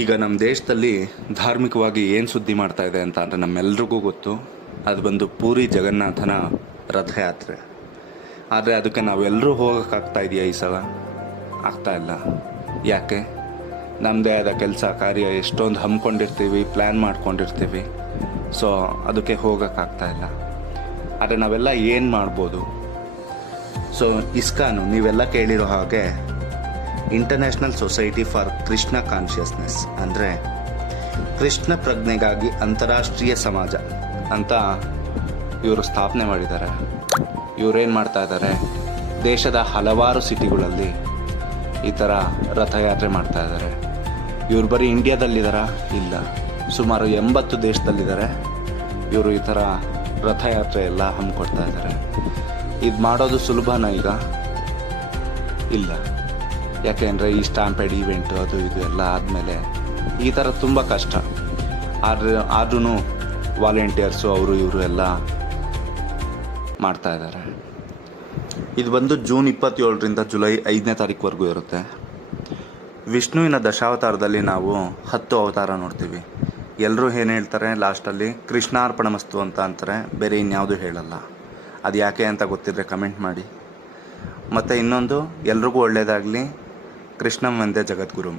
ಈಗ ನಮ್ಮ ದೇಶದಲ್ಲಿ ಧಾರ್ಮಿಕವಾಗಿ ಏನು ಸುದ್ದಿ ಮಾಡ್ತಾ ಇದೆ ಅಂತ ಅಂದರೆ ನಮ್ಮೆಲ್ರಿಗೂ ಗೊತ್ತು. ಅದು ಬಂದು ಪೂರಿ ಜಗನ್ನಾಥನ ರಥಯಾತ್ರೆ. ಆದರೆ ಅದಕ್ಕೆ ನಾವೆಲ್ಲರೂ ಹೋಗೋಕ್ಕಾಗ್ತಾ ಇದೆಯಾ ಈ ಸಲ? ಆಗ್ತಾ ಇಲ್ಲ. ಯಾಕೆ? ನಮ್ಮದೇ ಆದ ಕೆಲಸ ಕಾರ್ಯ ಎಷ್ಟೊಂದು ಹಮ್ಮಿಕೊಂಡಿರ್ತೀವಿ, ಪ್ಲ್ಯಾನ್ ಮಾಡ್ಕೊಂಡಿರ್ತೀವಿ. ಸೊ ಅದಕ್ಕೆ ಹೋಗೋಕ್ಕಾಗ್ತಾ ಇಲ್ಲ. ಆದರೆ ನಾವೆಲ್ಲ ಏನು ಮಾಡ್ಬೋದು? ಸೊ ಇಸ್ಕಾನು ನೀವೆಲ್ಲ ಕೇಳಿರೋ ಹಾಗೆ international society for Krishna consciousness, ಅಂದರೆ ಕೃಷ್ಣ ಪ್ರಜ್ಞೆಗಾಗಿ ಅಂತಾರಾಷ್ಟ್ರೀಯ ಸಮಾಜ ಅಂತ ಇವರು ಸ್ಥಾಪನೆ ಮಾಡಿದ್ದಾರೆ. ಇವರೇನು ಮಾಡ್ತಾ ಇದ್ದಾರೆ, ದೇಶದ ಹಲವಾರು ಸಿಟಿಗಳಲ್ಲಿ ಈ ಥರ ರಥಯಾತ್ರೆ ಮಾಡ್ತಾ ಇದ್ದಾರೆ. ಇವರು ಬರೀ ಇಂಡಿಯಾದಲ್ಲಿದ್ದಾರಾ? ಇಲ್ಲ, ಸುಮಾರು 80 ದೇಶದಲ್ಲಿದ್ದಾರೆ. ಇವರು ಈ ಥರ ರಥಯಾತ್ರೆ ಎಲ್ಲ ಹಮ್ಮಿಕೊಡ್ತಾ ಇದ್ದಾರೆ. ಇದು ಮಾಡೋದು ಸುಲಭನಾ ಈಗ? ಇಲ್ಲ. ಯಾಕೆಂದರೆ ಈ ಸ್ಟ್ಯಾಂಪೇಡ್ ಈವೆಂಟು ಅದು ಇದು ಎಲ್ಲ ಆದಮೇಲೆ ಈ ಥರ ತುಂಬ ಕಷ್ಟ. ಆದ್ರೂ ವಾಲಂಟಿಯರ್ಸು ಅವರು ಇವರು ಎಲ್ಲ ಮಾಡ್ತಾ ಇದ್ದಾರೆ. ಇದು ಬಂದು ಜೂನ್ 27ರಿಂದ ಜುಲೈ 5ನೇ ತಾರೀಕುವರೆಗೂ ಇರುತ್ತೆ. ವಿಷ್ಣುವಿನ ದಶಾವತಾರದಲ್ಲಿ ನಾವು 10 ಅವತಾರ ನೋಡ್ತೀವಿ. ಎಲ್ಲರೂ ಏನು ಹೇಳ್ತಾರೆ ಲಾಸ್ಟಲ್ಲಿ ಕೃಷ್ಣಾರ್ಪಣಮಸ್ತು ಅಂತ ಅಂತಾರೆ, ಬೇರೆ ಇನ್ಯಾವುದೂ ಹೇಳಲ್ಲ. ಅದು ಯಾಕೆ ಅಂತ ಗೊತ್ತಿದ್ರೆ ಕಮೆಂಟ್ ಮಾಡಿ. ಮತ್ತು ಇನ್ನೊಂದು, ಎಲ್ರಿಗೂ ಒಳ್ಳೆಯದಾಗಲಿ. ಕೃಷ್ಣಂ ವಂದೇ ಜಗದ್ಗುರುಂ.